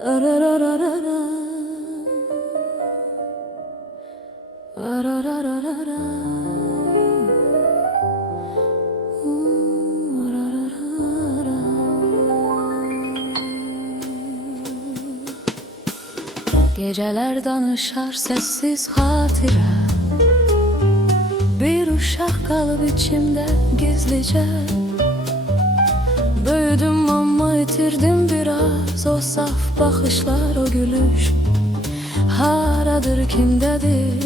Ararararara. Ararararara. Arararara. Geceler danışar sessiz hatire, bir uşak kalıp içimde gizlice. Büyüdüm ama itirdim biraz o saf bakışlar, o gülüş. Haradır, kimdedir?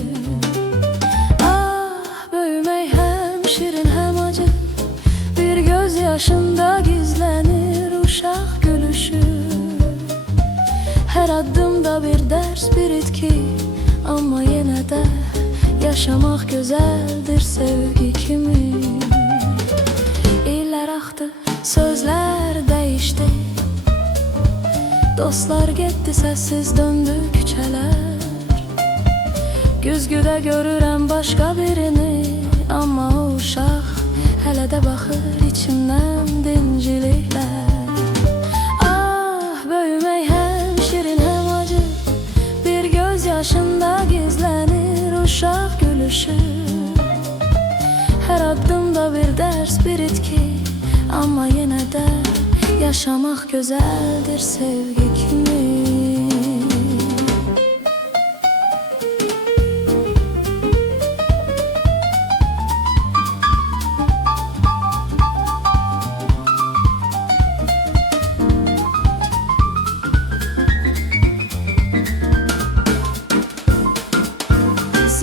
Ah, büyümek hem şirin hem acı, bir gözyaşında gizlenir uşak gülüşü. Her adımda bir ders, bir itki, ama yine de yaşamak güzeldir sevgi kimi. İller aktı, sözler değişti, dostlar gitti, sessiz döndü küçeler. Güzgüde görürəm başka birini, ama o uşaq hələ də baxır içimdən dinciliklər. Ah, böyümək hem şirin hem acı, bir gözyaşında gizlenir uşaq gülüşü. Her adımda bir ders, bir itki, ama yine de yaşamak güzeldir sevgi kimi.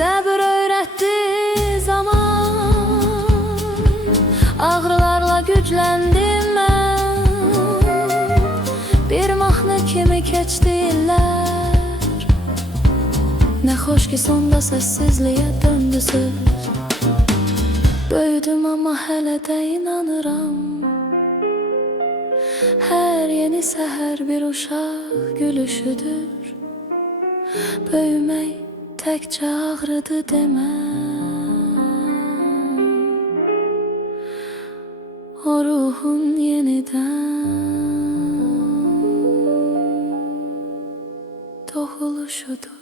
Səbir öğretti zaman, ağrılarla gücləndim mən. Bir mahnı kimi keçdi illər, nə xoş ki sonda səssizliyə döndü söz. Böyüdüm ama hələ də inanıram, hər yeni səhər bir uşaq gülüşüdür. Böyümək təkcə ağrıdı deməm, o ruhun yenidən doğuluşudur.